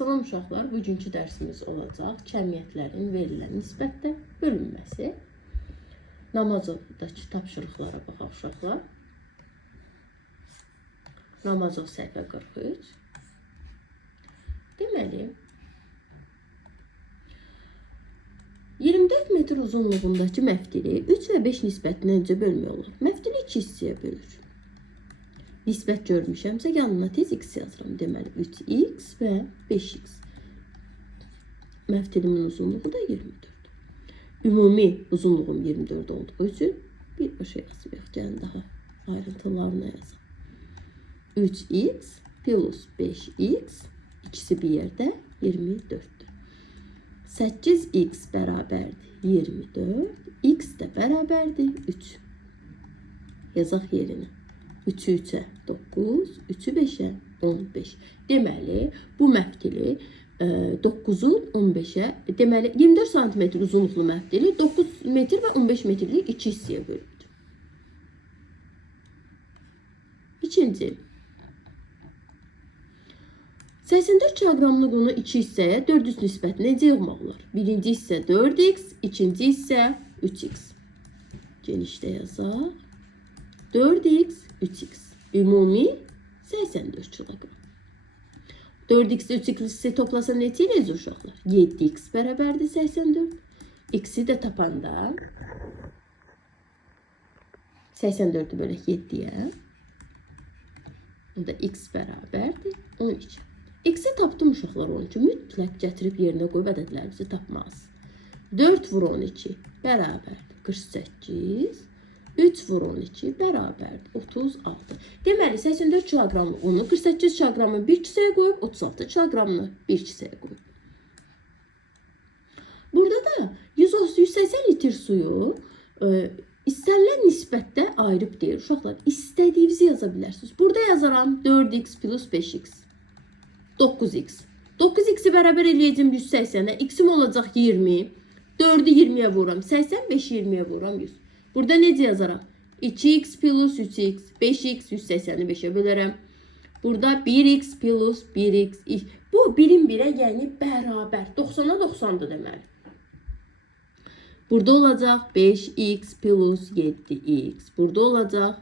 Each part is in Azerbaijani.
Salam uşaqlar, bugünkü dərsimiz olacaq cəmiyyətlərin verilən nisbətdə bölünməsi. Namazovdakı tapşırıqlara baxaq uşaqlar. Namazov səhifə 43. Deməli, 24 metr uzunluğundakı məfdili 3 və 5 nisbətinə necə bölmək olur? Məfdili 2 hissəyə bölür. Nisbət görmüşəmsə yanına tez x yazıram. Deməli 3x və 5x. Məfdilimin uzunluğu da 24. Ümumi uzunluğum 24 olduğu üçün bir başa yazmayaq. Gəlin daha ayrıntılarına yazaq. 3x plus 5x ikisi bir yerdə 24'dür. 8x bərabərdir 24. X də bərabərdir 3. Yazaq yerinə. 3'ü 3'e 9, 3'ü 5'e 15. Deməli, bu məfdili 9'un 15'e, deməli 24 cm uzunluqlu məfdili 9 metr və 15 metrlik 2 hissəyə bölündür. İkinci. 84 kiloqramlıq unu 2 hissəyə 400 nisbətini necə yığmaq olar? Birinci hissə 4x, ikinci hissə 3x. Genişdə yazaq. 4x, 3x. Ümumi 84 kilogram. 4x, 3x toplasa neçə eləyəcək uşaqlar? 7x bərabərdir 84. X'i də tapanda 84'ü bölək 7'yə. Burada x bərabərdir 12. X'i tapdım uşaqlar 12. Mütləq gətirib yerinə qoyub ədədlərimizi tapmaz. 4 vur 12 bərabərdir 48. 3 vur 12 bərabərdir 36. Deməli 84 kiloqramlı unu 48 kiloqramını bir kisəyə qoyub 36 kiloqramını bir kisəyə qoyub. Burada da 180 litr suyu istənilən nisbətdə ayırıb deyir. Uşaqlar, istədiyinizi yaza bilərsiniz. Burada yazaram 4x plus 5x. 9x. 9x'i bərabər eləyəcəm 180'ə. X'im olacaq 20. 4'ü 20'yə vururam. 80, 5'i 20'yə vururam 100. Burada necə yazaram? 2x plus 3x, 5x 180'i 5'e bölərəm. Burada 1x plus 1x. Bu birim birə, yəni bərabər. 90'a 90'dır deməli. Burada olacaq 5x plus 7x. Burada olacaq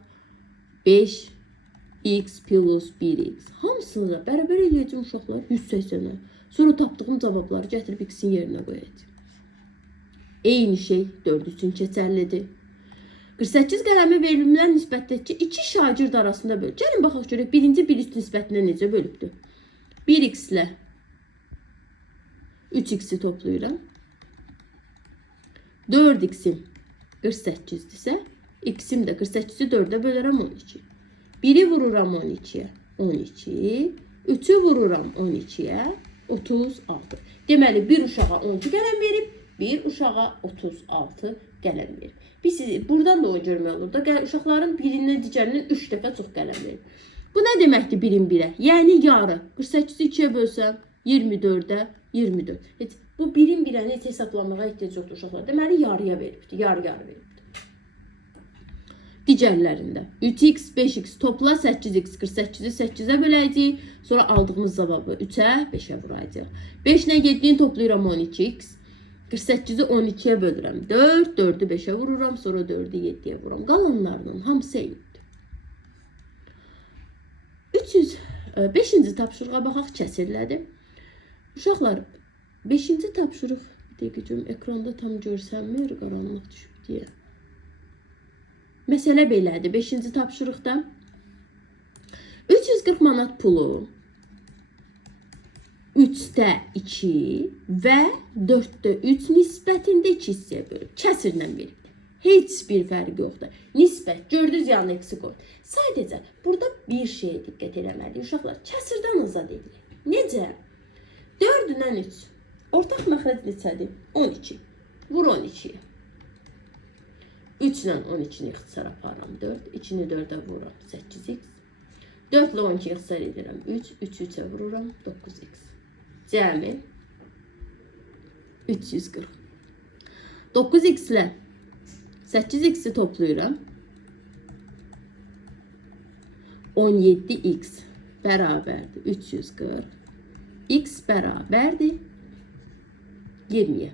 5x plus 1x. Hamısını da bərabər eləyəcəm uşaqlar 180'ə. Sonra tapdığım cavabları gətirib x'in yerinə qoyacağım. Eyni şey 4 üçün keçərlidir. 48 qələmi verilən nisbətdəki iki şagird arasında böl. Gəlin baxaq görək birinci bir üst nisbətinə necə bölübdür. 1x ilə 3x'i toplayıram. 4x'im 48'dirsə, x'im də 48'i 4'ə bölərəm 12. 1'i vururam 12'yə 12. 3'ü vururam 12'yə 36. Deməli bir uşağa 12 qələm verib, bir uşağa 36 qələm verib. Biz buradan da o görmək olur da, uşaqların birindən digərindən 3 dəfə çox qələm verir. Bu nə deməkdir birim birə? Yəni yarı. 48'i 2'yə bölsəm 24'ə 24. Heç bu birim birəni heç hesablanmağa ehtiyac yoxdur uşaqlar. Deməli yarıya veribdir, yarı-yarı veribdir. Digərlərində 3x, 5x topla 8x, 48'i 8'ə böləcəyik. Sonra aldığımız cavabı 3'ə 5'ə vuracağıq. 5 ilə 7'ni toplayıram 12x. 48'i 12'ye bölürəm. 4, 4'ü 5'e vururam. Sonra 4'ü 7'ye vururam. Qalanlarının hamısı eynidir. 5-ci tapşırığa baxaq, kəsirlədir. Uşaqlar, 5-ci tapşırıq, bir dəqiqə ekranda tam görsənmir, qaranlıq düşüb deyə. Məsələ belədir. 5-ci tapşırıqda 340 manat pulu 3'də 2 və 4'də 3 nisbətində 2 hissəyə bölüb. Kəsirlə verib. Heç bir fərqi yoxdur. Nisbət, gördünüz yanına eksi qoy. Sadəcə, burada bir şeyə diqqət eləməliyik. Uşaqlar, kəsirdən azad edilir. Necə? 4'dən 3. Ortaq məxrəc neçədir? 12. Vur 12'yə. 3 ilə 12'ni ixtisar aparam 4. 2'ni 4'ə vururam 8x. 4 ilə 12'yi ixtisar edirəm 3. 3'ü 3'ə vururam 9x. Cəmi 340. 9x ilə 8x'i toplayıram. 17x bərabərdir 340. x bərabərdir 20'ye.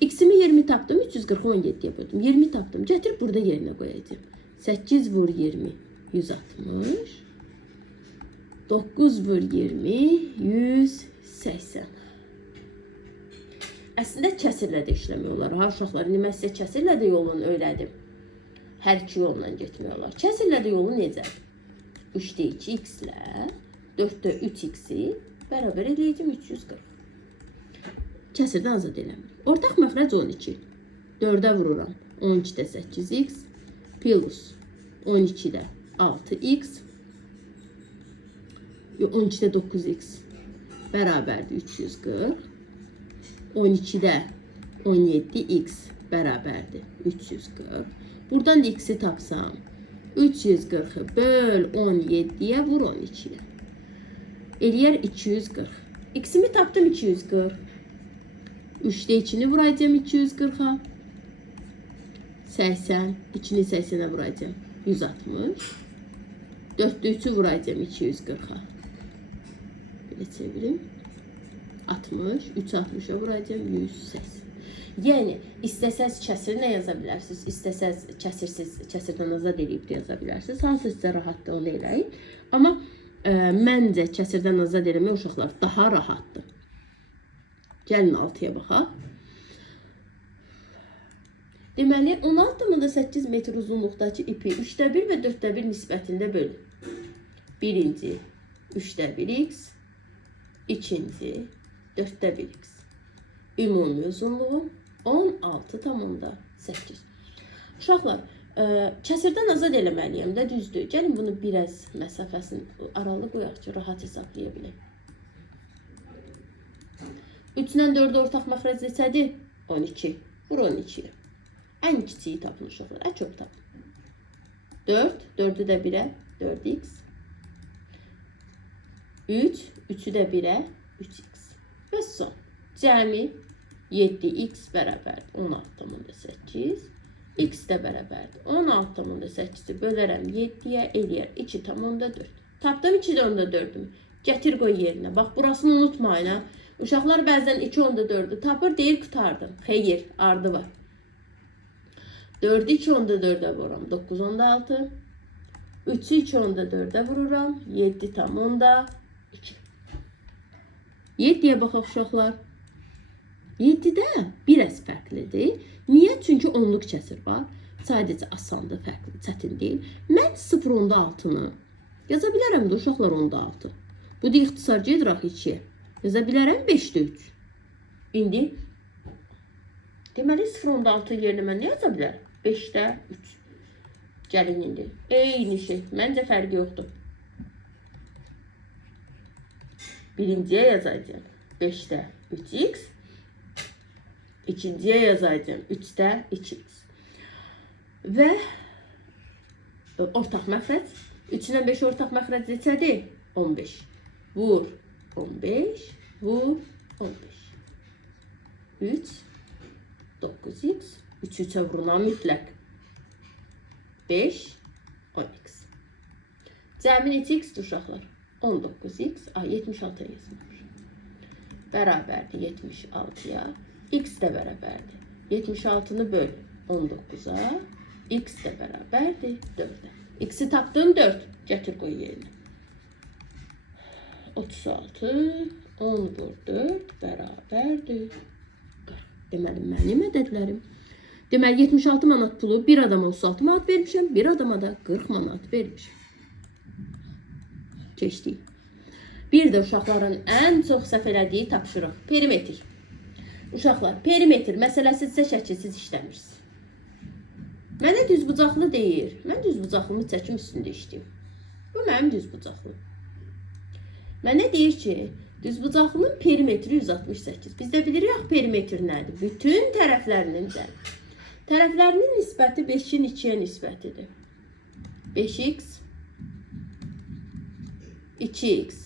X'imi 20 tapdım, 340'ı 17'ye böldüm. 20 tapdım, getirip burada yerine koyacağım. 8 vur 20, 160. 9 vur 20, 180. Əslində kəsirlə də işləmək olar. Ha, uşaqlar, indi mən sizə kəsirlə də yolunu öyrədim. Hər iki yolla getmək olar. Kəsirlə də yolu necədir? 3'də 2x ilə 4'də 3x'i bərabər edəcəm 340. Kəsirdən azad eləmir. Ortaq məxrəc 12. 4'ə vururam. 12'də 8x plus 12'də 6x 12'də 9x bərabərdir 340. 12'də 17x bərabərdir 340. Buradan da x'i tapsam 340'ı böl 17'ye vur 12'ye. Eləyər 240. X'imi tapdım 240. 3'də 2'ni vuracağım 240'a. 80. 2'ni 80'e vuracağım 160. 4'də 3'ü vuracağım 240'a. Belə çevirim. 60. 3 60'a vuracağım 180. Yəni istəsəz kəsirlə yaza bilərsiniz, istəsəz kəsirsiz, kəsirdən azad edib də yaza bilərsiniz. Hansı sizə rahatdır onu eləyin. Amma məncə kəsirdən azad eləmək uşaqlar daha rahatdır. Gəlin 6'ya baxaq. Deməli 16,8 metr uzunluqdakı ipi 3'də 1 və 4'də 1 nisbətində bölün. Birinci 3'də 1x, ikinci 4'də 1x. Ümumi uzunluğu 16,8. Uşaqlar, kəsirdən azad eləməliyəm də, düzdür. Gəlin bunu biraz məsafəsini aralı qoyaq ki, rahat hesablaya bilək. 3-dən 4'ə ortaq məxrəc neçədir? 12. Vur 12'ye. Ən kiçiyi tapın uşaqlar, ən çox tapın. 4, 4'ü də 1'ə 4x. 3, 3'ü də 1'ə 3x. Və son. Cəmi 7x bərabərdir 16,8. X də bərabərdir 16,8'i bölərəm 7'yə eləyər 2,4. Tapdım 2,4'ümü. Gətir qoy yerinə. Bax, burasını unutmayın ha. Uşaqlar bəzən 2,4'ü tapır, deyir qutardım. Xeyr, ardı var. 4'ü 2,4'ə vururam 9,6. 3'ü 2,4'ə vururam 7,2. 7'yə baxaq uşaqlar. 7'də biraz fərqlidir. Niyə? Çünki onluq kəsir var. Sadəcə asandır, fərqli, çətin deyil. Mən 0,6'nı yaza bilərəm də uşaqlar 10,6. Bu da ixtisar gedir axı 2'yə. Yaza bilərəm 5'də 3. İndi deməli 0,6 yerinə mən nə yaza bilərəm? 5'də 3. Gəlin indi. Eyni şey. Məncə fərqi yoxdur. Birinciyə yazacağım 5'də 3x. İkinciyə yazacağım 3'də 2x. Və ortaq məxrəc. 3-dən 5 ortaq məxrəc neçədir? 15. Vur 15. Vur 15. 3. 9x. 3-3'ə vurulan mütləq. 5. 10x. Cəmi neçə x-dir uşaqlar? 19x. 76'ya yazılmış. Bərabərdir 76'ya. X də bərabərdir 76'nı böl 19'a. X də bərabərdir 4'ə. X'i tapdım 4. Gətir qoy yerinə. 36 10 vur 4 bərabərdir 40. Deməli mənim ədədlərim. Deməli 76 manat pulu bir adama 36 manat vermişəm, bir adama da 40 manat vermişəm. Keçdik. Bir də uşaqların ən çox səhv elədiyi tapşırıq perimetr. Uşaqlar, perimetr məsələsizsə şəkilsiz işləmirsiniz. Mənə düzbucaqlı deyir. Mən düzbucaqlımı çəkim üstündə işləyim. Bu mənim düzbucaqlım. Mənə deyir ki, düzbucaqlının perimetri 168. Biz də bilirik axı perimetr nədir? Bütün tərəflərinin cəmi. Tərəflərinin nisbəti 5'in 2'yə nisbətidir. 5x 2x.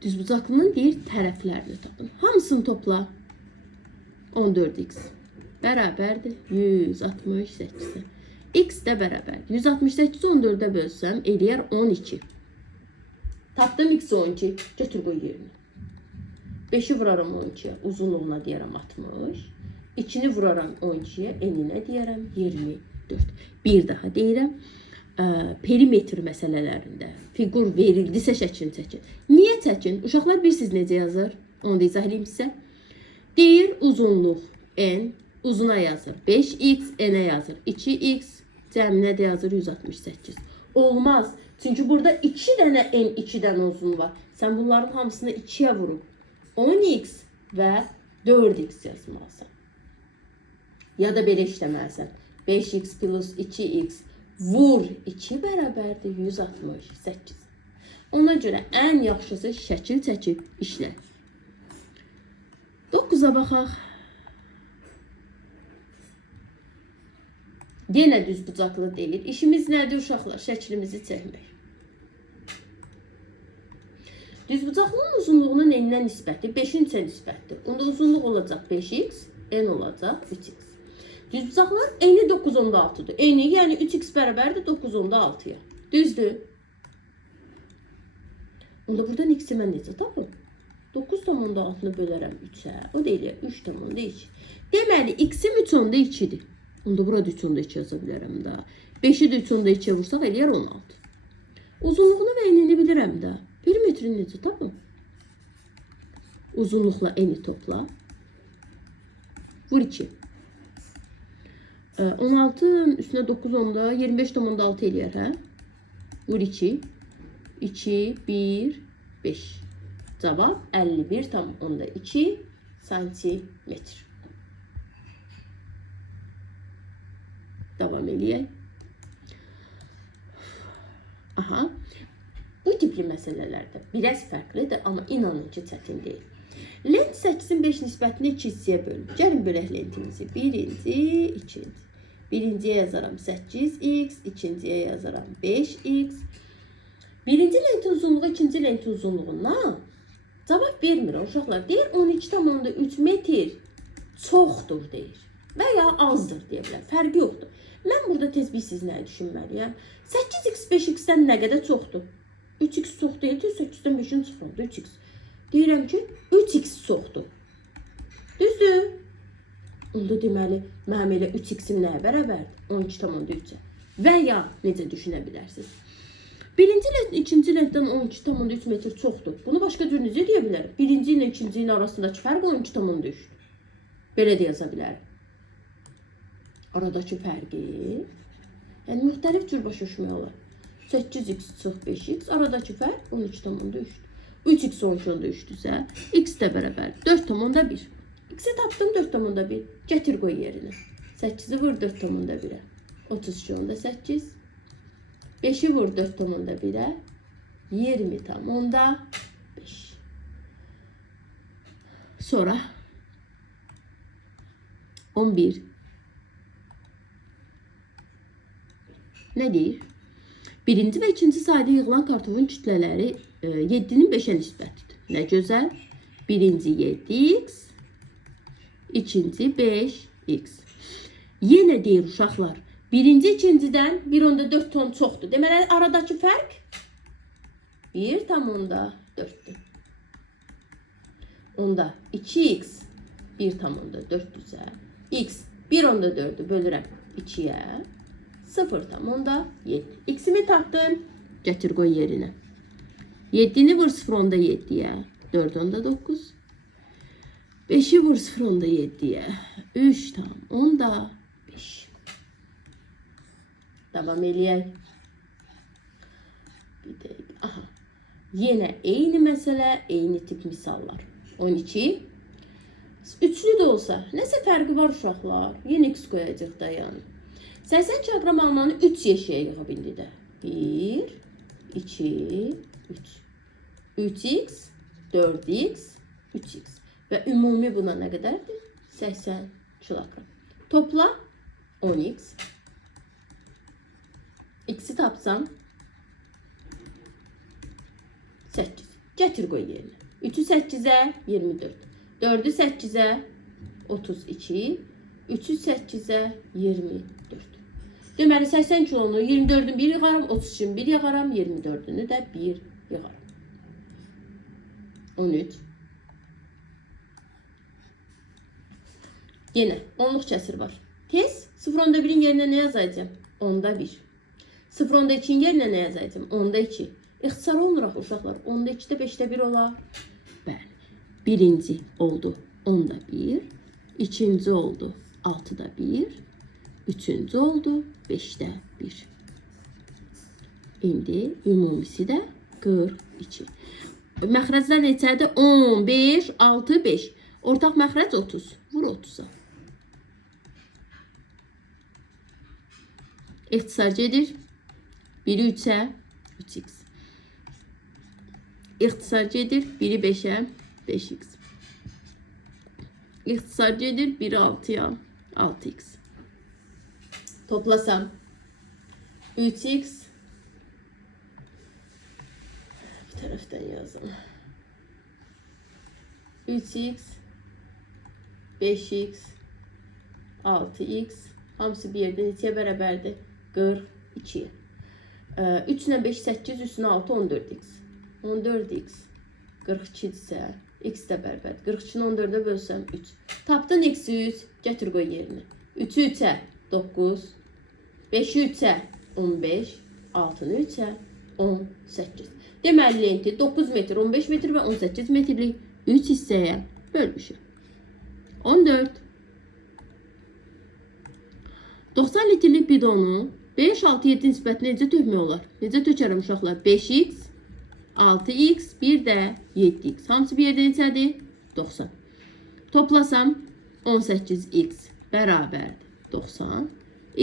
Düzbucaqlının deyir tərəflərini tapın. Hamısını topla. 14x bərabərdir 168. X də bərabərdir. 168'i 14'ə bölsəm eləyər 12. Tapdım x 12. Götür qoy yerinə. 5'i vuraram 12'ye. Uzunluğuna deyərəm 60. 2'ni vuraram 12'ye. Eninə deyərəm 24. Bir daha deyirəm. Perimetr məsələlərində fiqur verildisə şəklini çəkin. Niyə çəkin? Uşaqlar bilirsiniz necə yazır? Onu da izah edeyim sizə. Deyir uzunluq n, uzuna yazır 5x, n'ə yazır 2x, cəminə də yazır 168. Olmaz. Çünki burada 2 dənə n, 2 dənə uzun var. Sən bunların hamısını 2'ye vurub 10x və 4x yazmalısan. Ya da belə işləməlisən. 5x plus 2x vur 2 bərabərdir 168. Ona görə ən yaxşısı şəkil çəkib işlə. 9'a baxaq. Yenə düz bucaqlı deyil. İşimiz nədir uşaqlar? Şəklimizi çəkmək. Düz bucaqlının uzunluğunun n'dən nisbəti 5'in 3'ə nisbətdir. Onda uzunluq olacaq 5x, n olacaq 3x. Düz bucaqlının n'ı 9/6'dır. N'ı yəni 3x bərabərdir 9/6'ya. Düzdür? Onda buradan x'i mən necə tapım? 9/6'nı bölərəm 3'ə. O da eləyər 3/2. Deməli x'im 3/2'dir. Onda burada 3/2 yaza bilərəm də. 5'i də 3/2'ye vursaq eləyər 16. Uzunluğunu və enini bilirəm də. Perimetrini necə tapım? Uzunluqla eni topla. Vur 2. 16'ın üstünə 9 onda 25/6 eləyər, hə? Vur 2. 2, 1, 5. Cavab 51/2 santimetr. Davam eləyək. Aha. Bu tipli məsələlərdə biraz fərqlidir, amma inanın ki, çətin deyil. Lent 8'in 5 nisbətini 2 hissəyə bölünür. Gəlin bölək lentimizi. Birinci, ikinci. Birinciyə yazaram 8x, ikinciyə yazaram 5x. Birinci lentin uzunluğu ikinci lentin uzunluğundan cavab vermir uşaqlar. Deyir 12/3 metr çoxdur deyir. Və ya azdır deyə bilər. Fərqi yoxdur. Mən burada tez bilsiz nəyi düşünməliyəm? 8x 5x-dən nə qədər çoxdur? 3x çox deyildir, 8-dən 5'in çıxırdı 3x. Deyirəm ki, 3x çoxdur. Düzdür? Onda deməli, mənim elə 3x-im nəyə bərabərdir? 12/3-ə. Və ya necə düşünə bilərsiniz? Birinci lent, ikinci lentdən 12/3 metr çoxdur. Bunu başqa cür necə deyə bilərəm? Birinci ilə ikinci ilə arasındakı fərq 12/3. Belə də yaza bilərəm. Aradakı fərqi, yəni müxtəlif cür başa düşmək olar. 8x çox 5x, aradakı fərq 13/3. 3x 13/3-dürsə, x də bərabər 4/1. X-i tapdım 4/1. Gətir qoy yerinə. 8'i vur 4/1'ə. 32/8. 5'i vur 4/1'ə. 20/5. Sonra 11. Nə deyir? Birinci və ikinci sayda yığılan kartofun kütlələri 7'nin 5'ə nisbətidir. Nə gözəl. Birinci 7x, ikinci 5x. Yenə deyir uşaqlar. Birinci ikincidən 1/4 ton çoxdur. Deməli aradakı fərq 1/4'dür. Onda 2x 1/4'dürsə, x 1/4'ü bölürəm 2'yə. 0/7. X'imi tapdım. Gətir qoy yerinə. 7'ni vur 0/7'yə. 4/9. 5'i vur 0/7'yə. 3/5. Davam eləyək. Bir də, aha. Yenə eyni məsələ, eyni tip misallar. 12. Üçlü də olsa, nəsə fərqi var uşaqlar? Yenə x qoyacaq da yəni. 80 kilogram almanı 3 yeşiyə yığa bildi də. 1, 2, 3. 3x, 4x, 3x. Və ümumi buna nə qədərdir? 80 kilogram. Topla 10x. X'i tapsam 8. Gətir qoy yerinə. 3'ü 8'ə 24. 4'ü 8'ə 32. 3'ü 8'ə 24. Deməli 80 kilonu 24'ün 1 yığaram, 32'nin 1 yığaram, 24'ünü də 1 yığaram. 13. Yenə 10'luq kəsir var. Tez 0.1'in yerinə nə yazacağım? 10'da 1. 0.2'in yerinə nə yazacağım? 10'da 2. İxtisar olunuraq uşaqlar. 10'da 2'də 5'də 1 olar. Bəli. Birinci oldu 10'da 1. İkinci oldu 6'da 1. Üçüncü oldu 5'də 1. İndi ümumisi də 42. Məxrəclər neçədir? 10, 5, 6, 5. Ortaq məxrəc 30. Vur 30'a. İxtisar gedir. Biri 3'ə 3x. İxtisar gedir. Biri 5'ə 5x. İxtisar gedir. Biri 6'ya 6x. Toplasam 3x. Bir tərəfdən yazalım. 3x 5x 6x hamısı bir yerdə neçəyə bərabərdir? 42. 3 ilə 5 8, üstünə 6 14x. 14x 42-dirsə x də bərabərdir. 42-ni 14-ə bölsəm 3. Tapdın x-i 100, gətir qoy yerinə. 3'ü 3'ə 9, 5'i 3'ə 15, 6'nı 3'ə 18. Deməli lenti 9 metr, 15 metr və 18 metrlik 3 hissəyə bölmüşük. 14. 90 litrlik bidonu 5, 6, 7 nisbətində necə tökmək olar? Necə tökərəm uşaqlar? 5x, 6x, bir də 7x. Hamısı bir yerdə neçədir? 90. Toplasam 18x bərabərdir 90.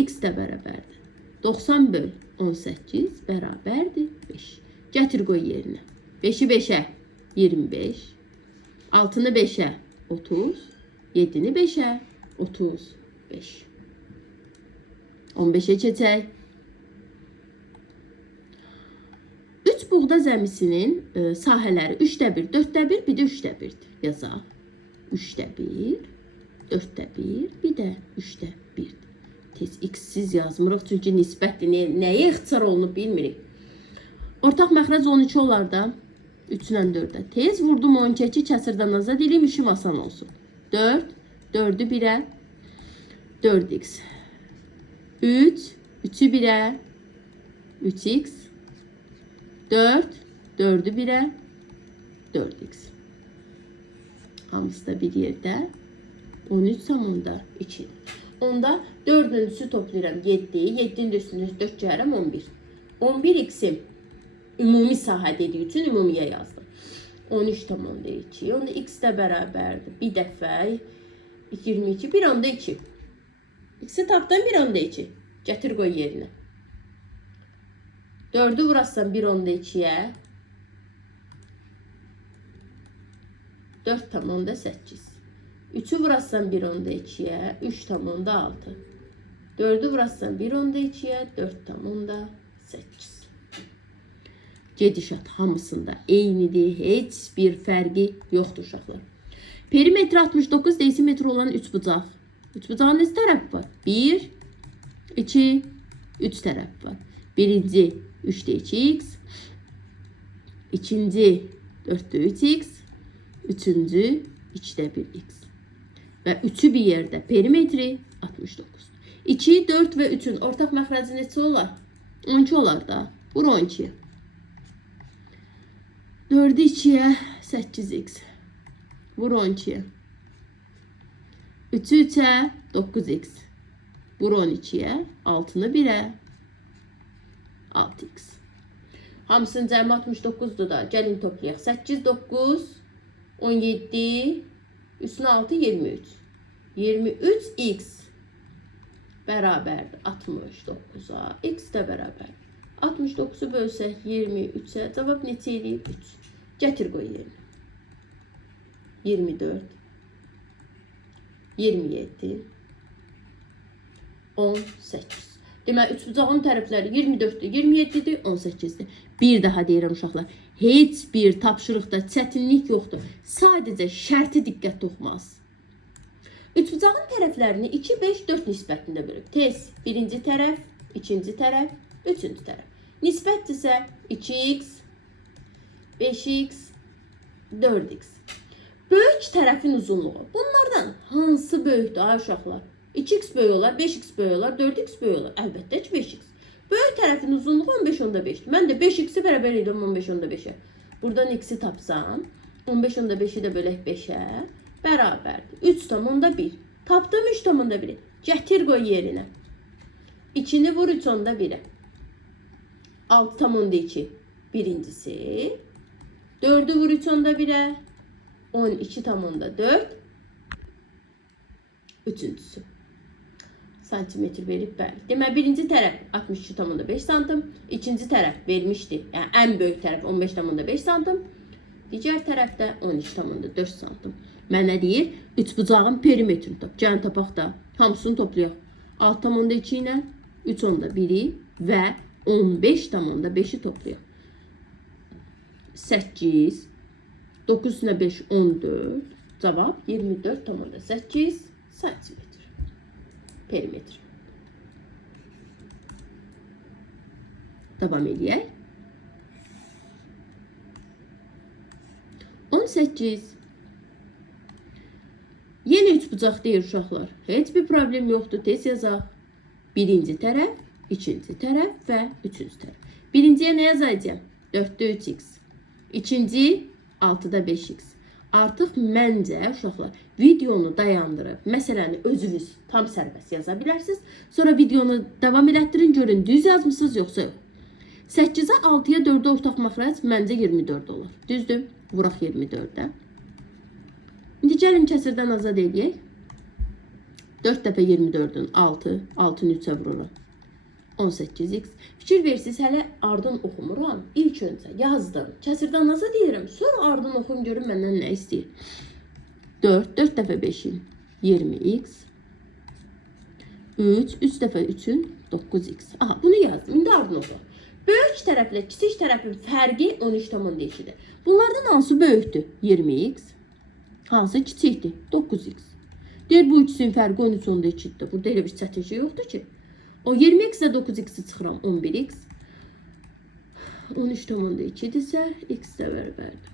X də bərabərdir. 90 böl 18 bərabərdir 5. Gətir qoy yerinə. 5'i 5'ə 25. 6'nı 5'ə 30. 7'ni 5'ə 35. 15'ə keçək. 3 buğda zəmisinin sahələri 3'də 1, 4'də 1, bir də 3'də 1'dir. Yazaq. 3'də 1, 4'də 1, bir də 3'də 1'dir. Tez x-siz yazmırıq çünki nisbətdir. Nəyə ixtisar olunub bilmirik. Ortaq məxrəc 12 olar da. 3 ilə 4'ə. Tez vurdum 12'yi kəsirdən azad edeyim, işim asan olsun. 4, 4'ü 1'ə 4x. 3, 3'ü 1'ə 3x. 4, 4'ü 1'ə 4x. Hamısı da bir yerdə. 13 samanda 2. Onda 4'ün üstü toplayıram 7. 7'nin üstünü 4 cəhərəm 11. 11x'im ümumi sahə dediyi üçün ümumiyə yazdım. 13 tamamda 2. Onda x də bərabərdir. Bir dəfə 22. Bir anda 2. X'i tapdan bir anda 2. Gətir qoy yerinə. 4'ü vurarsan 1 onda 2'yə 4 tamamda 8. 3'ü vurarsan 1 onda 2'yə 3 tamamda 6. 4'ü vurarsan 1 onda 2'yə 4 tamamda 8. Gedişat hamısında eynidir. Heç bir fərqi yoxdur uşaqlar. Perimetri 69 desimetr olan 3 bucaq. 3 bucağın neçə tərəfi var? 1, 2, 3 tərəfi var. Birinci 3'də 2x. İkinci 4'də 3x. Üçüncü 2'də 1x. Və 3'ü bir yerdə. Perimetri 69. 2, 4 və 3'ün ortaq məxrəci neçə olar? 12 olar da. Vur 12'yə. 4'ü 2'yə 8x. Vur 12'yə. 3'ü 3'ə 9x. Vur 12'yə. 6'nı 1'ə 6x. Hamısının cəmi 69'dur da. Gəlin toplayaq. 8, 9, 17, üstünə 6, 23. 23x bərabərdir 69'a. X də bərabərdir. 69'u bölsək 23'ə. Cavab neçə eləyir? 3. Gətir qoy yerinə. 24, 27, 18. Demək, üçbucağın tərəfləri 24-dür, 27-dir, 18-dir. Bir daha deyirəm uşaqlar, heç bir tapşırıqda çətinlik yoxdur. Sadəcə şərti diqqət toxunmaz. Üçbucağın tərəflərini 2, 5, 4 nisbətində bölüb. Tez, birinci tərəf, ikinci tərəf, üçüncü tərəf. Nisbətdirsə 2x, 5x, 4x. Böyük tərəfin uzunluğu. Bunlardan hansı böyükdür ay uşaqlar? 2x böyük olar, 5x böyük olar, 4x böyük olar. Əlbəttə ki 5x. Böyük tərəfin uzunluğu 15/5. Mən də 5x'i bərabər edirəm 15/5-ə. Buradan x'i tapsam, 15/5-i də bölək 5-ə bərabərdir. 3/1. Tapdım 3/1'i. Gətir qoy yerinə. 2-ni vur 3/1'ə. 6/2 birincisi. 4'ü vur 3/1'ə. 12/4. Üçüncüsü. Santimetr verib bəli. Demək birinci tərəf 62/5 santim. İkinci tərəf vermişdi. Yəni ən böyük tərəf 15/5 santim. Digər tərəfdə 13/4 santim. Mənə deyir, üçbucağın perimetrini tap. Gəlin tapaq da. Hamısını toplayaq. 6/2 ilə 3/1'i və 15/5'i toplayaq. 8, 9 üstünə 5, 14. Cavab 24/8 santimetr. Perimetr. Davam edək. 18. Yenə üçbucaq deyir uşaqlar. Heç bir problem yoxdur. Tez yazaq. Birinci tərəf, ikinci tərəf və üçüncü tərəf. Birinciyə nə yazacağım? 4'də 3x. İkinci 6'da 5x. Artıq məncə uşaqlar videonu dayandırıb, məsələni özünüz tam sərbəst yaza bilərsiniz. Sonra videonu davam elətdirin, görün düz yazmısınız yoxsa yox. 8'ə 6'ya 4'ə ortaq məxrəc məncə 24 olar. Düzdür? Vuraq 24'ə. İndi gəlin kəsirdən azad edək. 4 dəfə 24'ün 6, 6'ın 3'ə vururam. 18x. Fikir versiniz, hələ ardın oxumuram. İlk öncə yazdım. Kəsirdən azad edirəm. Sonra ardın oxum görün məndən nə istəyir. 4 dəfə 5'in 20x. 3 dəfə 3'ün 9x. Aha, bunu yazdım. İndi ardın oxu. Böyük tərəflə kiçik tərəfin fərqi 13/2'dir. Bunlardan hansı böyükdür? 20x. Hansı kiçikdir? 9x. Deyir bu ikisinin fərqi 13/2'dir. Burada elə bir çətin şey yoxdur ki. O 20x ilə 9x'i çıxıram 11x. 13/2'dirsə x də bərabərdir.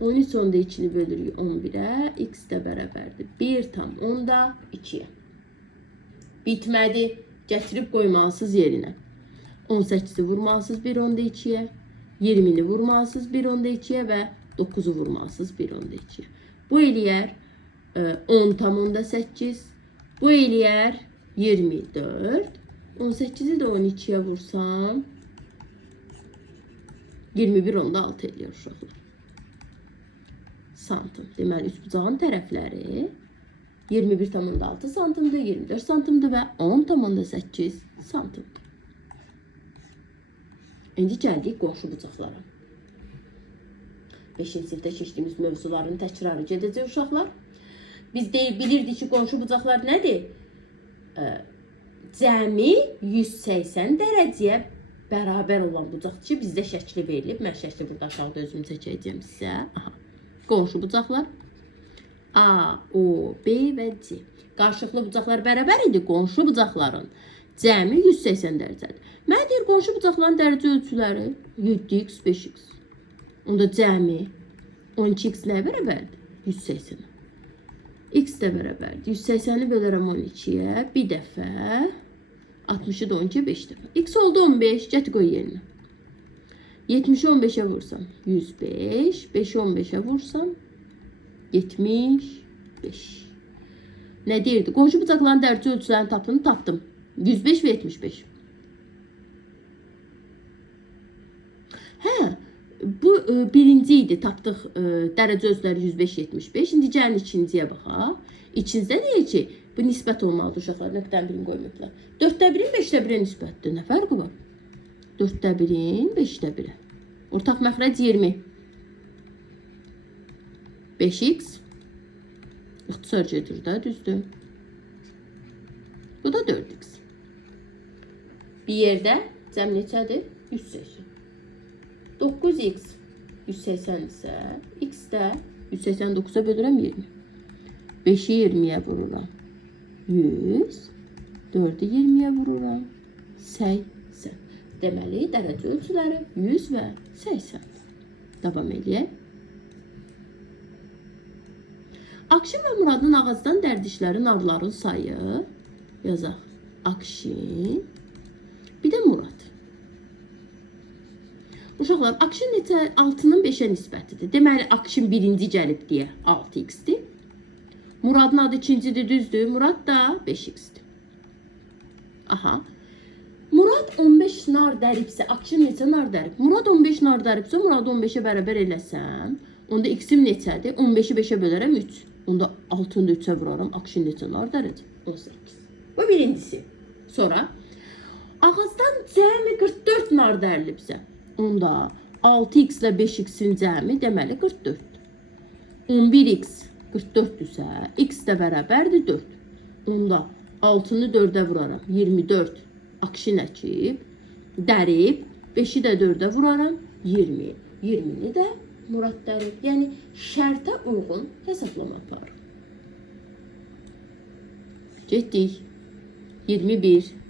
13/2'ni bölürük 11'ə, x də bərabərdir 1/10'2'yə. Bitmədi. Gətirib qoymalısınız yerinə. 18'i vurmalısınız 1/2'yə, 20'ni vurmalısınız 1/2'yə və 9'u vurmalısınız 1/2'yə. Bu eləyər 10/8. Bu eləyər 24. 18'i de 12'ye vursam 21/6 eləyər uşaqlar. Santim. Deməli üçbucağın tərəfləri 21/6 santimdir, 24 santimdir və 10/8 santimdir. İndi gəldik qonşu bucaqlara. 5-ci sinifdə keçdiyimiz mövzuların təkrarı gedəcək uşaqlar. Biz bilirdik ki, qonşu bucaqlar nədir? Cəmi 180 dərəcəyə bərabər olan bucaqdır ki, bizdə şəkli verilib. Mən şəkli burada aşağıda özüm çəkəcəyim sizə. Aha. Qonşu bucaqlar A, O, B və C. Qarşılıqlı bucaqlar bərabər idi. Qonşu bucaqların cəmi 180 dərəcədir. Mənə deyir, qonşu bucaqların dərəcə ölçüləri 7x, 5x. Onda cəmi 12x nəyə bərabərdir? 180. X də bərabərdir. 180'i bölərəm 12'yə. Bir dəfə. 60'ı da 12'yə 5 dəfə. X oldu 15. Gətir qoy yerinə. 70'i 15'ə vursam 105. 5'i 15'ə vursam 75. Nə deyirdi? Qonşu bucaqların dərəcə ölçülərini tapdım. 105 və 75. Hə, bu birinci idi. Tapdıq dərəcə ölçüləri 105-75. İndi gəlin ikinciyə baxaq. İkincidə deyir ki, bu nisbət olmalıdır uşaqlar. Nöqtənin birini qoymuşlar. 4'də 1'in 5'də 1'ə nisbətdir. Nə fərqi var? 4'də 1'in 5'də 1'ə. Ortaq məxrəc 20. 5x. İxtisar gedir də, düzdür. Bu da 4x. Bir yerdə cəm neçədir? 180. 9x 180 isə x də 189'a bölürəm 20. 5'i 20'ye vururam 100. 4'ü 20'ye vururam 80. Deməli dərəcə ölçüləri 100 və 80. Davam edək. Akşin və Muradın ağacdan dərdişləri narların sayı yazaq. Akşin, bir də Murad. Uşaqlar, Akşin neçə 6-nın 5-ə nisbətidir. Deməli, Akşin birinci gəlib deyə 6x-dir. Muradın adı ikincidir, düzdür. Murad da 5x-dir. Aha. Murad 15 nar dəribsə, Akşin neçə nar dərib? Murad 15 nar dəribsə, Murad 15-ə bərabər eləsəm, onda x-im neçədir? 15-i 5-ə bölərəm 3. Onda 6-nı da 3-ə vuraram. Akşin neçə nar dərəcək? 18. Bu birincisi. Sonra, ağacdan cəmi 44 nar dərilibsə, onda 6x ilə 5x-in cəmi deməli 44. 11x 44-dürsə, x də bərabərdir 4. Onda 6-nı 4-ə vuraram. 24 Akşin əkib, dərib, 5-i də 4-ə vuraram. 20. 20-ni də Murad dərib. Yəni, şərtə uyğun hesablama aparır. Getdik. 21.